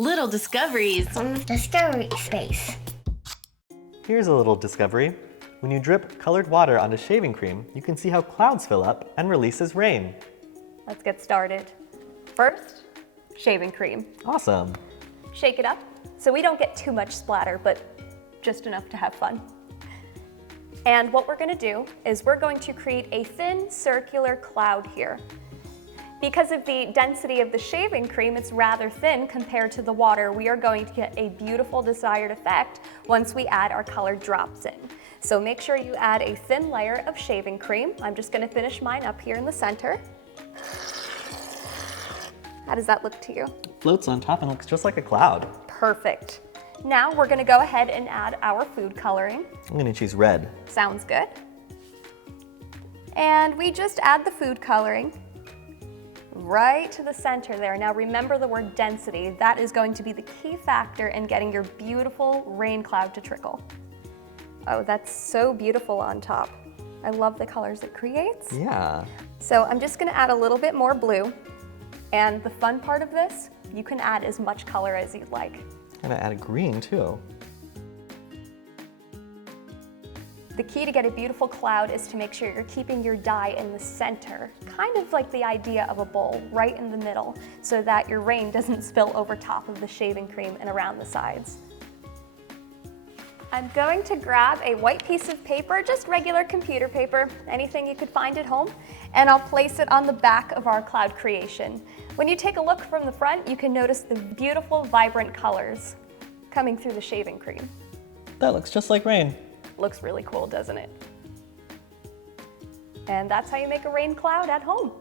Little discoveries. Discovery Space. Here's a little discovery. When you drip colored water onto shaving cream, you can see how clouds fill up and release as rain. Let's get started. First, shaving cream. Awesome. Shake it up so we don't get too much splatter, but just enough to have fun. And what we're going to do is we're going to create a thin circular cloud here. Because of the density of the shaving cream, it's rather thin compared to the water. We are going to get a beautiful desired effect once we add our colored drops in. So make sure you add a thin layer of shaving cream. I'm just going to finish mine up here in the center. How does that look to you? Floats on top and looks just like a cloud. Perfect. Now we're going to go ahead and add our food coloring. I'm going to choose red. Sounds good. And we just add the food coloring right to the center there. Now remember the word density. That is going to be the key factor in getting your beautiful rain cloud to trickle. Oh, that's so beautiful on top. I love the colors it creates. Yeah. So I'm just going to add a little bit more blue. And the fun part of this, you can add as much color as you'd like. I'm going to add a green too. The key to get a beautiful cloud is to make sure you're keeping your dye in the center, kind of like the idea of a bowl, right in the middle, so that your rain doesn't spill over top of the shaving cream and around the sides. I'm going to grab a white piece of paper, just regular computer paper, anything you could find at home, and I'll place it on the back of our cloud creation. When you take a look from the front, you can notice the beautiful, vibrant colors coming through the shaving cream. That looks just like rain. Looks really cool, doesn't it? And that's how you make a rain cloud at home.